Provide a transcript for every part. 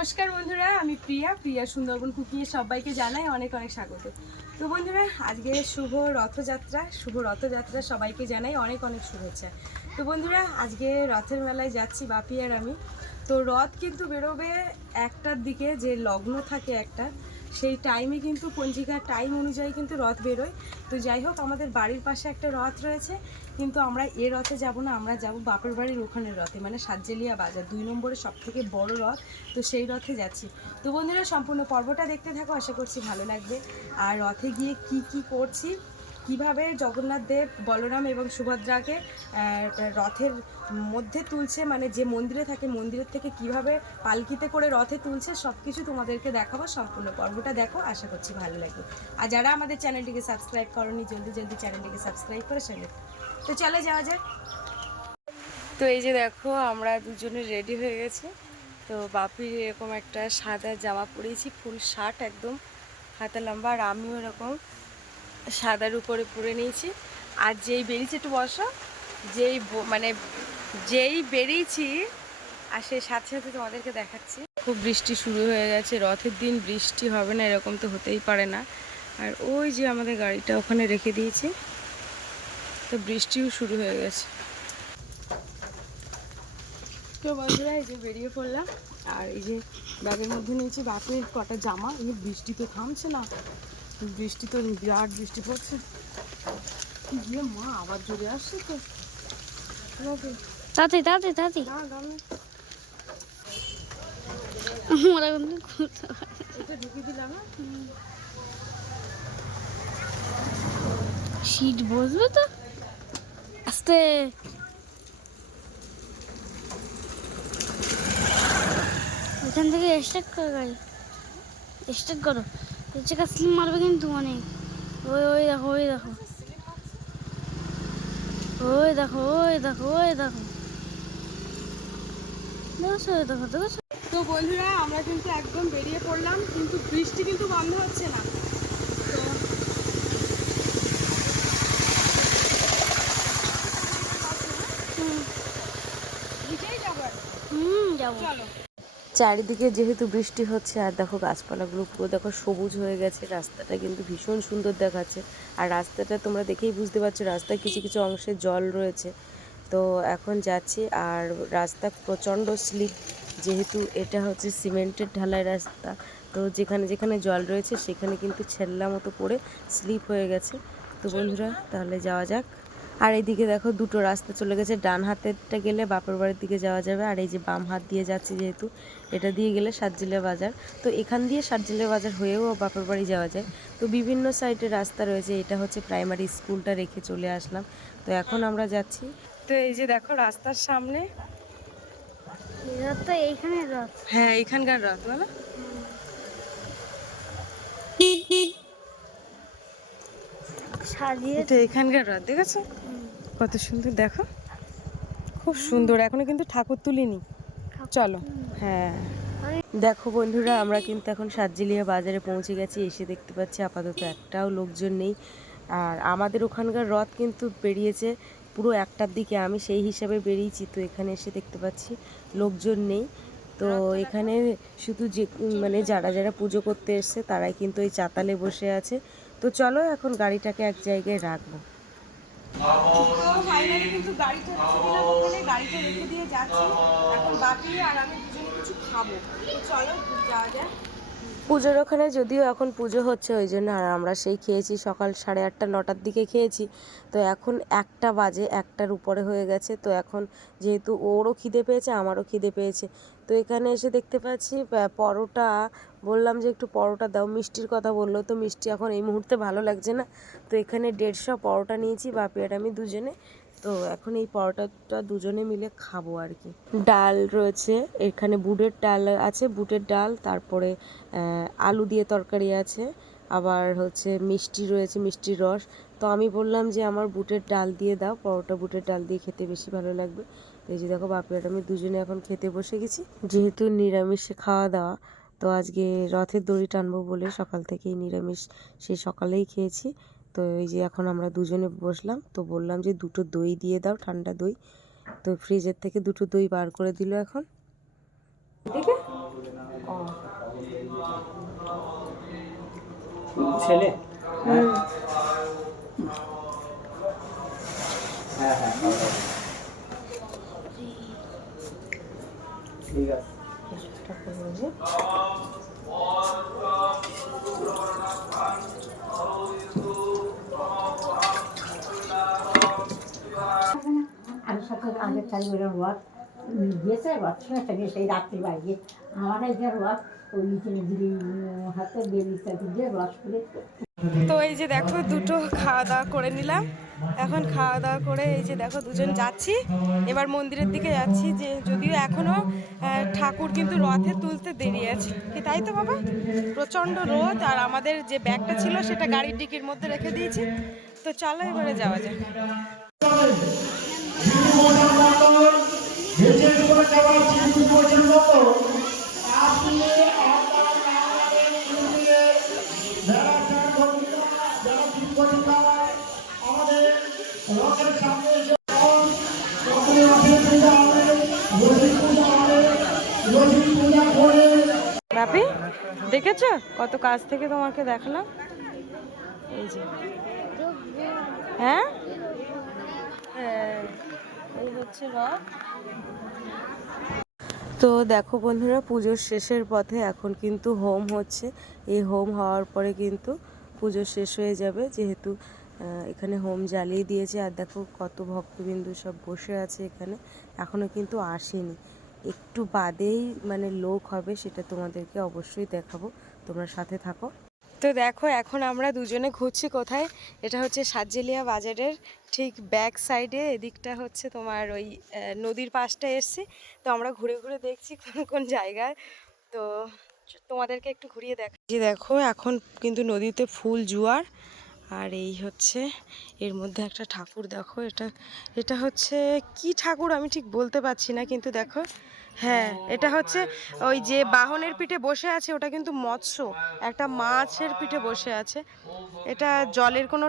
নমস্কার বন্ধুরা, আমি প্রিয়া সুন্দরবন কুকিংয়ে সবাইকে জানাই অনেক অনেক স্বাগত। তো বন্ধুরা, আজকে শুভ রথযাত্রা সবাইকে জানাই অনেক অনেক শুভেচ্ছা। তো বন্ধুরা, আজকে রথের মেলায় যাচ্ছি বাপি আর আমি। তো রথ কিন্তু বেরোবে 1টার দিকে, যে লগ্ন থাকে একটা, সেই টাইমে কিন্তু পঞ্জিকার টাইম অনুযায়ী কিন্তু রথ বেরোয়। তো যাই হোক, আমাদের বাড়ির পাশে একটা রথ রয়েছে, কিন্তু আমরা এ রথে যাব না, আমরা যাব বাপের বাড়ির ওখানের রথে, মানে সাতজেলিয়া বাজার 2 নম্বরের সবথেকে বড় রথ। তো সেই রথে যাচ্ছি। তো বন্ধুরা, সম্পূর্ণ পর্বটা দেখতে থাকো, আশা করছি ভালো লাগবে। আর রথে গিয়ে কি করছি, কিভাবে জগন্নাথ দেব, বলরাম এবং সুভদ্রাকে রথের মধ্যে তুলছে, মানে যে মন্দিরে থাকে মন্দিরের থেকে কিভাবে পালকিতে করে রথে তুলছে, সব কিছু তোমাদেরকে দেখাবো। সম্পূর্ণ পর্বটা দেখো, আশা করছি ভালো লাগবে। আর যারা আমাদের চ্যানেলটিকে সাবস্ক্রাইব করোনি, জলদি চ্যানেলটিকে সাবস্ক্রাইব করে সঙ্গে। তো চলে যাওয়া যাক। তো এই যে দেখো, আমরা দুজনে রেডি হয়ে গেছি। তো বাপির এরকম একটা সাদা জামা পরেছি, ফুল শার্ট একদম হাতা লম্বা, আর আমিও এরকম সাদার উপরে পরে নিয়েছি। আর যেই বেরিয়েছি, একটু বসো, যেই বেরিয়েছি আর সেই সাথে সাথে তোমাদেরকে দেখাচ্ছি, খুব বৃষ্টি শুরু হয়ে গেছে। রথের দিন বৃষ্টি হবে না এরকম তো হতেই পারে না। আর ওই যে আমাদের গাড়িটা ওখানে রেখে দিয়েছি, তো বৃষ্টিও শুরু হয়ে গেছে। তো বন্ধুরা, এই যে বেরিয়ে পড়লাম, আর এই যে ব্যাগের মধ্যে নিয়েছি বাপের কটা জামা। এই বৃষ্টি তো থামছে না, বৃষ্টি তো বিরাট বৃষ্টি পড়ছে। গিয়ে মা আবার জোরে আসছে তো, তাতে এটা ঢুকিয়ে দিলাম। শীত বসবে তো আস্তে। ওখান থেকে স্টার্ট করো, গাড়ি স্টার্ট করো। চাকা স্লিপ মারবে কিন্তু অনেক। ওই দেখো দেখো। তো বন্ধুরা, আমরা কিন্তু একদম বেরিয়ে পড়লাম, কিন্তু বৃষ্টি কিন্তু বন্ধ হচ্ছে না। চারিদিকে যেহেতু বৃষ্টি হচ্ছে, আর দেখো গাছপালাগুলো পুরো দেখো সবুজ হয়ে গেছে, রাস্তাটা কিন্তু ভীষণ সুন্দর দেখাচ্ছে। আর রাস্তাটা তোমরা দেখেই বুঝতে পারছো, রাস্তায় কিছু কিছু অংশে জল রয়েছে। তো এখন যাচ্ছি, আর রাস্তা প্রচণ্ড স্লিপ, যেহেতু এটা হচ্ছে সিমেন্টের ঢালাই রাস্তা। তো যেখানে যেখানে জল রয়েছে সেখানে কিন্তু ছেল্লা মতো পড়ে স্লিপ হয়ে গেছে। তো বন্ধুরা, তাহলে যাওয়া যাক। আর এইদিকে দেখো, দুটো রাস্তা চলে গেছে, ডান হাতেরটা গেলে বাপের বাড়ির দিকে যাওয়া যাবে, আর এই যে বাম হাত দিয়ে যাচ্ছি যেহেতু, এটা দিয়ে গেলে সাতজিলিয়া বাজার। তো এখান দিয়ে সাতজিলিয়া বাজার হয়েও বাপের বাড়ি যাওয়া যায়। তো বিভিন্ন সাইডে রাস্তা রয়েছে, এটা হচ্ছে প্রাইমারি স্কুলটা রেখে চলে আসলাম। তো এখন আমরা যাচ্ছি। তো এই যে দেখো, রাস্তার সামনে, এইখানে রথ, হ্যাঁ এখানকার রথ বলো, এটা এখানকার রথ। দেখেছো কত সুন্দর, দেখো খুব সুন্দর। এখনো কিন্তু ঠাকুর তুলিনি, চলো। হ্যাঁ দেখো বন্ধুরা, আমরা কিন্তু এখন সাতজিলিয়া বাজারে পৌঁছে গেছি। এসে দেখতে পাচ্ছি আপাতত একটাও লোকজন নেই। আর আমাদের ওখানকার রথ কিন্তু বেরিয়েছে পুরো 1টার দিকে, আমি সেই হিসাবে বেরিয়েছি। তো এখানে এসে দেখতে পাচ্ছি লোকজন নেই। তো এখানে শুধু যে মানে যারা যারা পুজো করতে এসছে তারাই কিন্তু এই চাতালে বসে আছে। তো চলো এখন গাড়িটাকে এক জায়গায় রাখবো। তো ফাইনালি কিন্তু গাড়িটা রেখে দিলাম ওখানে, গাড়িটা রেখে দিয়ে যাচ্ছি। এখন বাপি আর আমি দুজনে কিছু খাবো। তো চলো যাওয়া যায়। পুজোর ওখানে যদিও এখন পুজো হচ্ছে, ওই জন্য আর আমরা সেই খেয়েছি সকাল 8:30 9টার দিকে খেয়েছি। তো এখন 1টা বাজে, 1টার উপরে হয়ে গেছে। তো এখন যেহেতু ওরও খিদে পেয়েছে, আমারও খিদে পেয়েছে, তো এখানে এসে দেখতে পাচ্ছি পরোটা। বললাম যে একটু পরোটা দাও, মিষ্টির কথা বললো, তো মিষ্টি এখন এই মুহূর্তে ভালো লাগছে না। তো এখানে 150 পরোটা নিয়েছি বাপি আর আমি দুজনে। তো এখন এই পরোটাটা দুজনে মিলে খাবো আর কি। ডাল রয়েছে এখানে, বুটের ডাল আছে, বুটের ডাল, তারপরে আলু দিয়ে তরকারি আছে, আবার হচ্ছে মিষ্টি রয়েছে, মিষ্টির রস। তো আমি বললাম যে আমার বুটের ডাল দিয়ে দাও, পরোটা বুটের ডাল দিয়ে খেতে বেশি ভালো লাগবে। তো এই যে দেখো, বাপি আর আমি দুজনে এখন খেতে বসে গেছি। যেহেতু নিরামিষে খাওয়া দাওয়া, তো আজকে রথের দড়ি টানবো বলে সকাল থেকেই নিরামিষ, সেই সকালেই খেয়েছি। তো এই যে এখন আমরা দুজনে বসলাম, তো বললাম যে 2টো দই দিয়ে দাও, ঠান্ডা দই। তো ফ্রিজের থেকে 2টো দই বার করে দিল এখন। এদিকে ও ছেলে হুম হ্যাঁ হ্যাঁ ঠিক আছে চেষ্টা করবো যে আগের সাথে আগের চাই ওরা রথ গিয়েছে রথ শুনেছে গিয়ে সেই রাত্রি বাড়ি আমার এই যে রথ ওই নিচে দিদি হাতে বেরিয়ে দিয়ে রস করে তো এই যে দেখো দুটো খাওয়া দাওয়া করে নিলাম, এখন খাওয়া দাওয়া করে এই যে দেখো দুজন যাচ্ছি, এবার মন্দিরের দিকে যাচ্ছি। যে যদিও এখনো ঠাকুর কিন্তু রথে তুলতে দেরি আছে, কি তাই তো বাবা? প্রচণ্ড রোদ, আর আমাদের যে ব্যাগটা ছিল সেটা গাড়ির ডিকির মধ্যে রেখে দিয়েছি। তো চলো এবারে যাওয়া যাক। বাপি দেখেছো কত কাছ থেকে তোমাকে দেখালাম, এই যে হ্যাঁ হ্যাঁ এই হচ্ছে রথ। তো দেখো বন্ধুরা, পুজোর শেষের পথে এখন কিন্তু হোম হচ্ছে। এই হোম হওয়ার পরে কিন্তু পুজো শেষ হয়ে যাবে, যেহেতু এখানে হোম জ্বালিয়ে দিয়েছে। আর দেখো কত ভক্তবিন্দু সব বসে আছে এখানে, এখনও কিন্তু আসেনি। একটু বাদেই মানে লোক হবে, সেটা তোমাদেরকে অবশ্যই দেখাবো, তোমরা সাথে থাকো। তো দেখো এখন আমরা দুজনে ঘুরছি কোথায়, এটা হচ্ছে সাতজেলিয়া বাজারের ঠিক ব্যাক সাইডে। এদিকটা হচ্ছে তোমার ওই নদীর পাশটা এসছি। তো আমরা ঘুরে ঘুরে দেখছি কোন কোন জায়গায়, তো তোমাদেরকে একটু ঘুরিয়ে যে দেখো এখন কিন্তু নদীতে ফুল জোয়ার। আর এই হচ্ছে এর মধ্যে একটা ঠাকুর, দেখো এটা এটা হচ্ছে কি ঠাকুর আমি ঠিক বলতে পারছি না, কিন্তু দেখো হ্যাঁ এটা হচ্ছে ওই যে বাহনের পিঠে বসে আছে, ওটা কিন্তু মৎস্য, একটা মাছের পিঠে বসে আছে। এটা জলের কোনো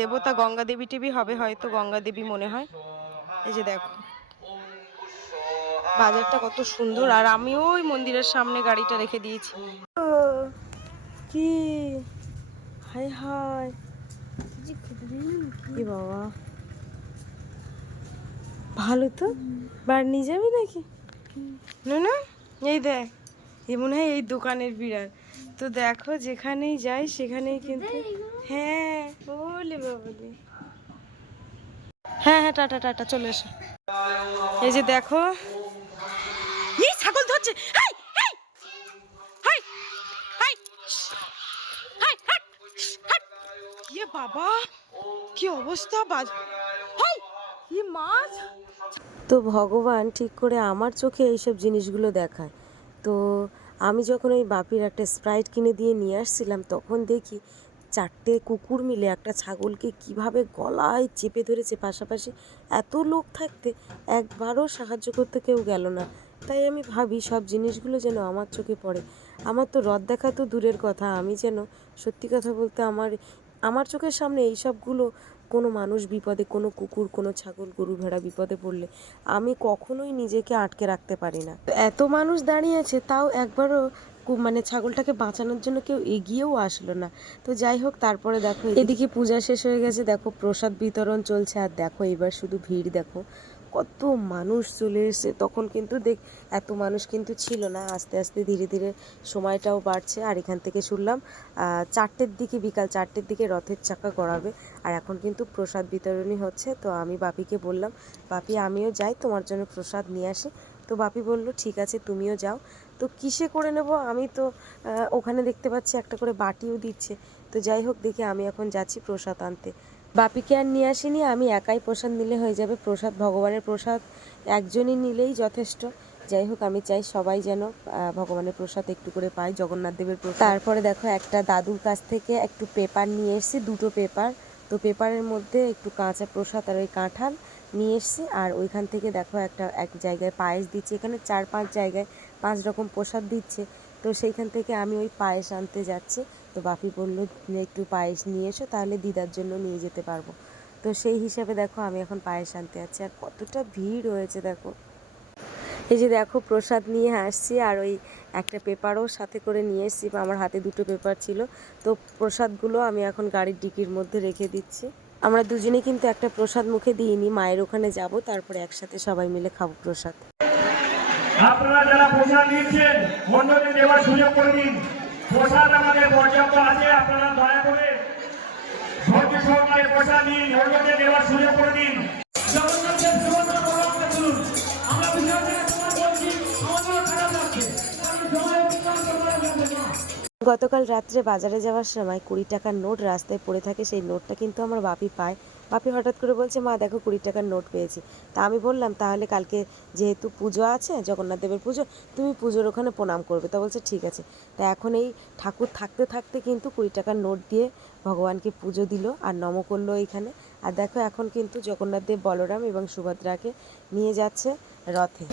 দেবতা, গঙ্গা দেবী টিবি হবে হয়তো, গঙ্গা দেবী মনে হয়। এই যে দেখো বাজারটা কত সুন্দর, আর আমিও ওই মন্দিরের সামনে গাড়িটা রেখে দিয়েছি। ও কি হাই হাই কি বাবা, ভালো তো, বার নিয়ে যাবি নাকি? না এই দেখ, এই মনে হয় এই দোকানের বিড়াল। তো দেখো যেখানেই যাই সেখানেই কিন্তু হ্যাঁ বলে বাবলি, হ্যাঁ হ্যাঁ টাটা টাটা, চলে এসো। এই যে দেখো এই ছাগল ধরছে, high high high high high হাট হাট, ইয়ে বাবা কি অবস্থা, বাজ হাই ই মাছ। তো ভগবান ঠিক করে আমার চোখে এইসব জিনিসগুলো দেখায়। তো আমি যখন ওই বাপির একটা স্প্রাইট কিনে দিয়ে নিয়ে আসছিলাম, তখন দেখি 4টে কুকুর মিলে একটা ছাগলকে কিভাবে গলায় চেপে ধরেছে পাশাপাশি। এত লোক থাকতে একবারও সাহায্য করতে কেউ গেল না। তাই আমি ভাবি সব জিনিসগুলো যেন আমার চোখে পড়ে। আমার তো রথ দেখা তো দূরের কথা, আমি যেন সত্যি কথা বলতে আমার চোখের সামনে এই সবগুলো, কোনো মানুষ বিপদে, কোনো কুকুর, কোনো ছাগল, গরু, ভেড়া বিপদে পড়লে আমি কখনোই নিজেকে আটকে রাখতে পারি না। এত মানুষ দাঁড়িয়ে আছে, তাও একবারও মানে ছাগলটাকে বাঁচানোর জন্য কেউ এগিয়েও আসলো না। তো যাই হোক, তারপরে দেখো এদিকে পূজা শেষ হয়ে গেছে, দেখো প্রসাদ বিতরণ চলছে। আর দেখো এবার শুধু ভিড় দেখো, কত মানুষ চলে এসেছে। তখন কিন্তু এত মানুষ কিন্তু ছিল না, আস্তে আস্তে ধীরে ধীরে সময়টাও বাড়ছে। আর এখান থেকে শুনলাম 4টের দিকে, বিকাল 4টের দিকে রথের চাকা গড়াবে। আর এখন কিন্তু প্রসাদ বিতরণী হচ্ছে। তো আমি বাপিকে বললাম, বাপি আমিও যাই, তোমার জন্য প্রসাদ নিয়ে আসি। তো বাপি বলল ঠিক আছে তুমিও যাও। তো কিসে করে নেব, আমি তো ওখানে দেখতে পাচ্ছি একটা করে বাটিও দিচ্ছে। তো যাই হোক, দেখি আমি এখন যাচ্ছি প্রসাদ আনতে। বাপিকে আর নিয়ে আসিনি, আমি একাই প্রসাদ নিলে হয়ে যাবে। প্রসাদ, ভগবানের প্রসাদ একজনই নিলেই যথেষ্ট। যাই হোক, আমি চাই সবাই যেন ভগবানের প্রসাদ একটু করে পায়, জগন্নাথ দেবের প্রসাদ। তারপরে দেখো একটা দাদুর কাছ থেকে একটু পেপার নিয়ে এসেছি, 2টো পেপার। তো পেপারের মধ্যে একটু কাঁচা প্রসাদ আর ওই কাঁঠাল নিয়ে এসেছি। আর ওইখান থেকে দেখো এক জায়গায় পায়েস দিচ্ছে, এখানে 4-5 জায়গায় 5 রকম প্রসাদ দিচ্ছে। তো সেইখান থেকে আমি ওই পায়েস আনতে যাচ্ছি। তো বাপি বললো একটু পায়েস নিয়ে এসো, তাহলে দিদার জন্য নিয়ে যেতে পারবো। তো সেই হিসাবে দেখো আমি এখন পায়েস আনতে যাচ্ছি। আর কতটা ভিড় হয়েছে দেখো, এই যে দেখো প্রসাদ নিয়ে আসছি, আর ওই একটা পেপারও সাথে করে নিয়ে এসেছি, আমার হাতে দুটো পেপার ছিল। তো প্রসাদগুলো আমি এখন গাড়ির ডিকির মধ্যে রেখে দিচ্ছি। আমরা দুজনে কিন্তু একটা প্রসাদ মুখে দিইনি, মায়ের ওখানে যাব, তারপরে একসাথে সবাই মিলে খাবো প্রসাদ। আপনারা যারা প্রসাদ নিচ্ছেন অন্যদের দেওয়ার সুযোগ করে দিন। প্রসাদ আমাদের পর্যাপ্ত আছে, আপনারা দয়া করে ধৈর্য সহকারে প্রসাদ নিন, অন্যদের দেওয়ার সুযোগ করে দিন। গতকাল রাত্রে বাজারে যাওয়ার সময় 20 টাকার নোট রাস্তায় পড়ে থাকে, সেই নোটটা কিন্তু আমার বাপি পায়। বাপি হঠাৎ করে বলছে, মা দেখো 20 টাকার নোট পেয়েছি। তা আমি বললাম, তাহলে কালকে যেহেতু পুজো আছে, জগন্নাথ দেবের পুজো, তুমি পুজোর ওখানে প্রণাম করবে। তা বলছে ঠিক আছে। তা এখন এই ঠাকুর থাকতে থাকতে কিন্তু 20 টাকার নোট দিয়ে ভগবানকে পুজো দিল আর নম করলো এইখানে। আর দেখো এখন কিন্তু জগন্নাথ দেব, বলরাম এবং সুভদ্রাকে নিয়ে যাচ্ছে রথে।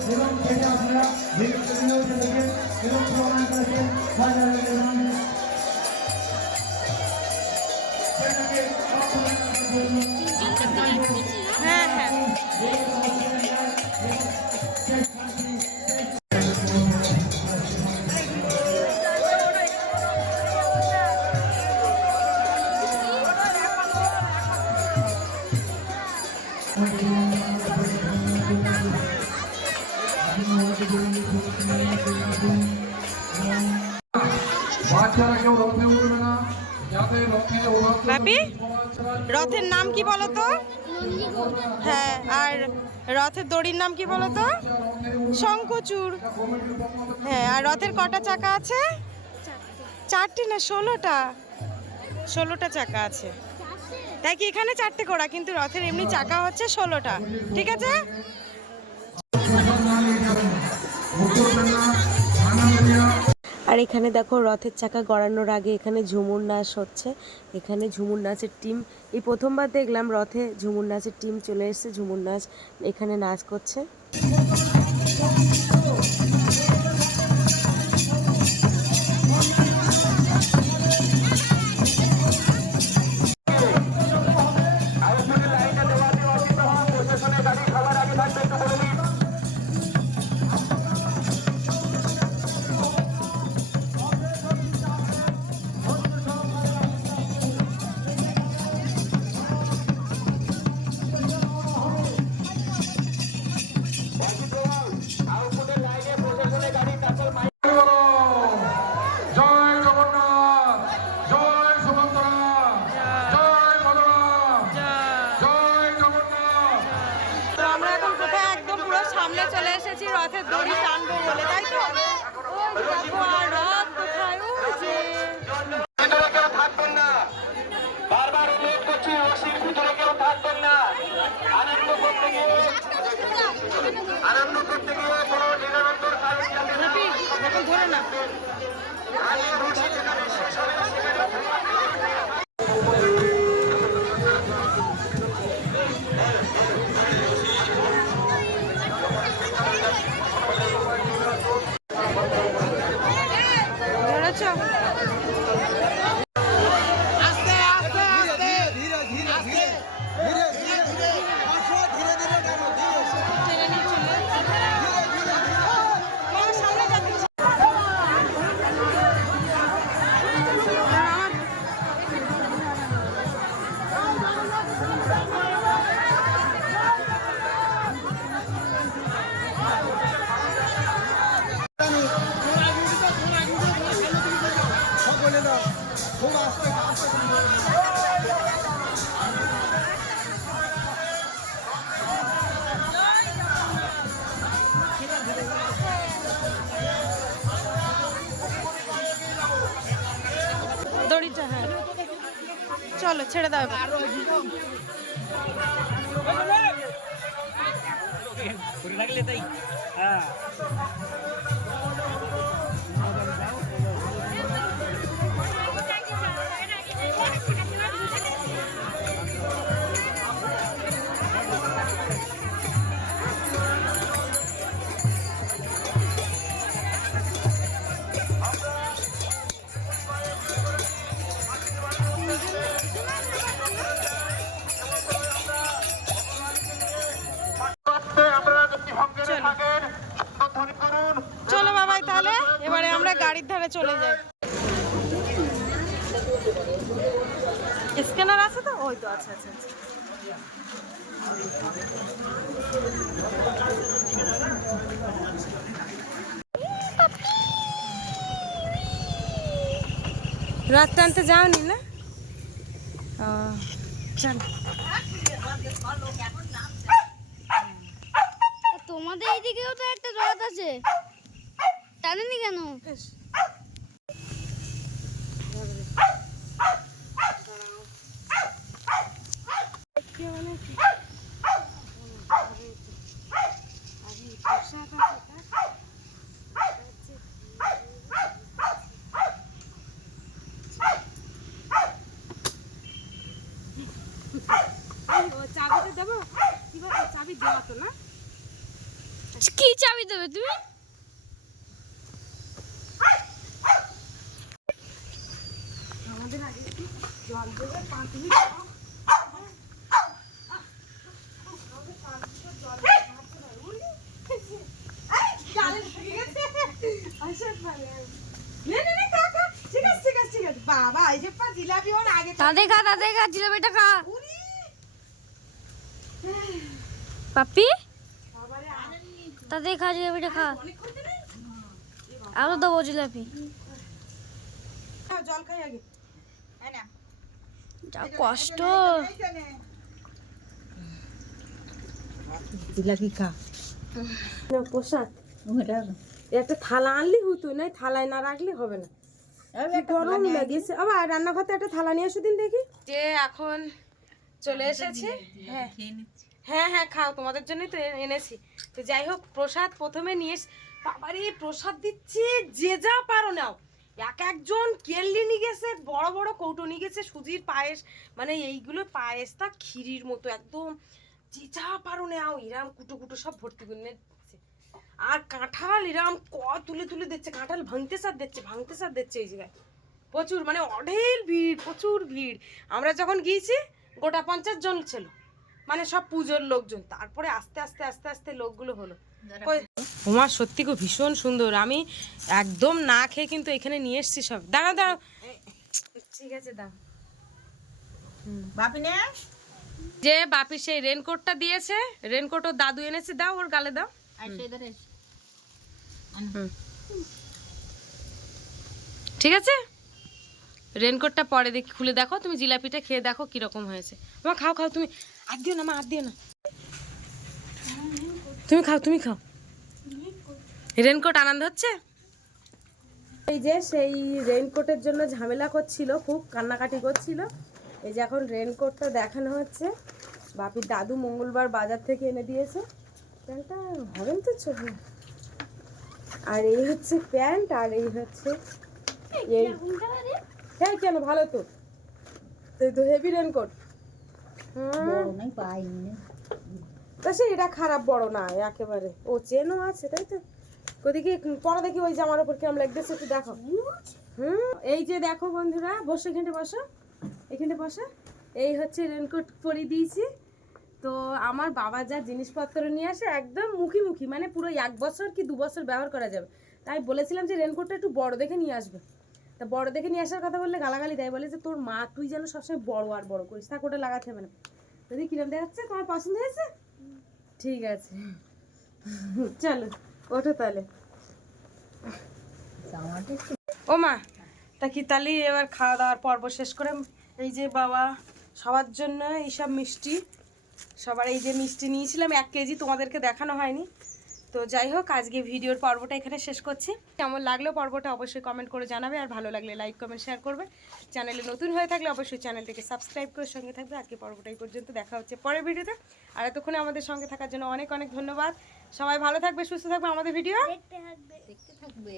হ্যাঁ হ্যাঁ বাচ্চারা কেউ রথে উঠবে না, যাতে রথে ওঠার বাপি, রথের নাম কি বলো তো? হ্যাঁ, আর রথের দড়ির নাম কি বলো তো? শঙ্খচূড়। হ্যাঁ, আর রথের কটা চাকা আছে? 4টি না 16টা? 16টা চাকা আছে। তাই কি এখানে 4টে করা, কিন্তু রথের এমনি চাকা হচ্ছে 16টা। ঠিক আছে। আর এখানে দেখো রথের চাকা গড়ানোর আগে এখানে ঝুমুর নাচ হচ্ছে। এখানে ঝুমুর নাচের টিম, এই প্রথমবার দেখলাম রথে ঝুমুর নাচের টিম চলে এসেছে। ঝুমুর নাচ এখানে নাচ করছে। জয় জগন্নাথ, জয় সুভদ্রা, জয় বলরাম, জয় জগন্নাথ। তো আমরা এখন কোথায়, একদম পুরো সামনে চলে এসেছি রথের দড়ি টানবো বলে, তাই তো? ওই দেখো, আর রথ কোথায়? ওই যে। ভিতরে কেউ থাকবেন না, বারবার উল্লেখ করছি, রশির ভিতরে কেউ থাকবেন না। আনন্দ করতে গিয়ে কোনো নিরন্তর কারণ এখন ধরে না। ধরেছ? দড়িটা, হ্যাঁ চলো ছেড়ে দাও এবার। আপনারা যদি ভঙ্গেরে থাকেন রাত টানতে যাওনি না? চল। তোমাদের এইদিকেও তো একটা রথ আছে, টানেনি কেন? চাবিটা দেবো? চাবি দেওয়া তো না? কি চাবি দেবে তুমি? আমাদের আগে একটু জল দেবে, 5 মিনিট। বাবা এই যে জিলাপি ওর আগে তাদের খা জিলাপিটা খা। পাপি তাদের খা জিলাপিটা খা, আরো দেবো জিলাপি। জল খাই আগে। যা কষ্ট। জিলাপি খা। পোশাক একটা থালা আনলি হতো না, থালায় না রাখলে হবে না, গরম লাগেছে। আবার রান্নাঘরতে একটা থালা নিয়ে এসো দিন দেখি। যে এখন চলে এসেছে। হ্যাঁ হ্যাঁ হ্যাঁ খাও, তোমাদের জন্যই তো এনেছি। তো যাই হোক, প্রসাদ প্রথমে নিয়ে বাবারে প্রসাদ দিচ্ছে, যে যা পারো নাও। একজন কেল্লি নিয়ে গেছে, বড় বড় কৌটো নিয়ে গেছে সুজির পায়েস, মানে এইগুলো পায়েসটা ক্ষীরির মতো একদম, যে যা পারো নাও। ইরাম কুটো কুটো সব ভর্তি করে নিচ্ছে। আর কাঁঠাল এরম তুলে তুলে দিচ্ছে, কাঁঠাল ভাঙতে সার দিচ্ছে এই জায়গায় প্রচুর, মানে অঢেল ভিড়, প্রচুর ভিড়। আমরা যখন গিয়েছি গোটা 50 জন ছিল, মানে সব পুজোর লোকজন। তারপরে আস্তে আস্তে আস্তে আস্তে লোকগুলো হলো। ওমা সত্যি খুব ভীষণ সুন্দর। আমি একদম না খেয়ে কিন্তু এখানে নিয়ে এসছি সব। দাঁড়াও দাঁড়াও, ঠিক আছে দাও। বাপি নে যে বাপি সেই রেনকোটটা দিয়েছে, রেনকোট ওর দাদু এনেছে, দাও ওর গালে দাও। ঠিক আছে, রেনকোটটা পরে দেখি, খুলে দেখো তুমি, জিলাপিটা খেয়ে দেখো কিরকম হয়েছে। মা খাও খাও, তুমি আর দিও না, মা আর দিও না, তুমি খাও, তুমি খাও। রেনকোট আনন্দ হচ্ছে। এই যে সেই রেনকোটের জন্য ঝামেলা করছিল, খুব কান্নাকাটি করছিল। এই যে এখন রেনকোটটা দেখানো হচ্ছে। বাপির দাদু মঙ্গলবার বাজার থেকে এনে দিয়েছে। প্যান্টটা হবেন তো ছবি। আর এই হচ্ছে প্যান্ট, আর এই হচ্ছে এই। হ্যাঁ কেন, ভালো তো, তো হেভি রেনকোট। পাইনি তা সে এটা খারাপ বড় না একেবারে। ও চেনও আছে তাই তো। ওদিকে পরে দেখি ওই জামার উপর কিরম লাগতেছে একটু দেখো। এই যে দেখো বন্ধুরা, বসো এখানে, বসো এখানে বসো। এই হচ্ছে রেনকোট পরিয়ে দিয়েছি। তো আমার বাবা যা জিনিসপত্র নিয়ে আসে একদম মুখি, মানে পুরো 1 বছর কি 2 বছর ব্যবহার করা যাবে। তাই বলেছিলাম যে রেনকোটটা একটু বড় দেখে নিয়ে আসবে। তা বড় দেখে নিয়ে আসার কথা বললে গালাগালি দেয়, বলে যে তোর মা তুই যেন সবসময় বড় আর বড় করিস, থাক ওটা লাগাতে হবে না। যদি কিরম দেখাচ্ছে, তোমার পছন্দ হয়েছে? ঠিক আছে চলো ওঠো তাহলে। ও মা, তা কি তাহলে এবার খাওয়া দাওয়ার পর্ব শেষ করে, এই যে বাবা সবার জন্য এইসব মিষ্টি, সবার এই যে মিষ্টি নিয়েছিলাম 1 কেজি, তোমাদেরকে দেখানো হয়নি। তো যাই হোক, আজকে ভিডিওর পর্বটা এখানে শেষ করছি। কেমন লাগলো পর্বটা অবশ্যই কমেন্ট করে জানাবে, আর ভালো লাগলে লাইক কমেন্ট শেয়ার করবে। চ্যানেলে নতুন হয়ে থাকলে অবশ্যই চ্যানেলটিকে সাবস্ক্রাইব করে সঙ্গে থাকবে। আজকে পর্বটাই পর্যন্ত, দেখা হচ্ছে পরের ভিডিওতে। আর এতক্ষণে আমাদের সঙ্গে থাকার জন্য অনেক অনেক ধন্যবাদ। সবাই ভালো থাকবে, সুস্থ থাকবে, আমাদের ভিডিও দেখতে থাকবে।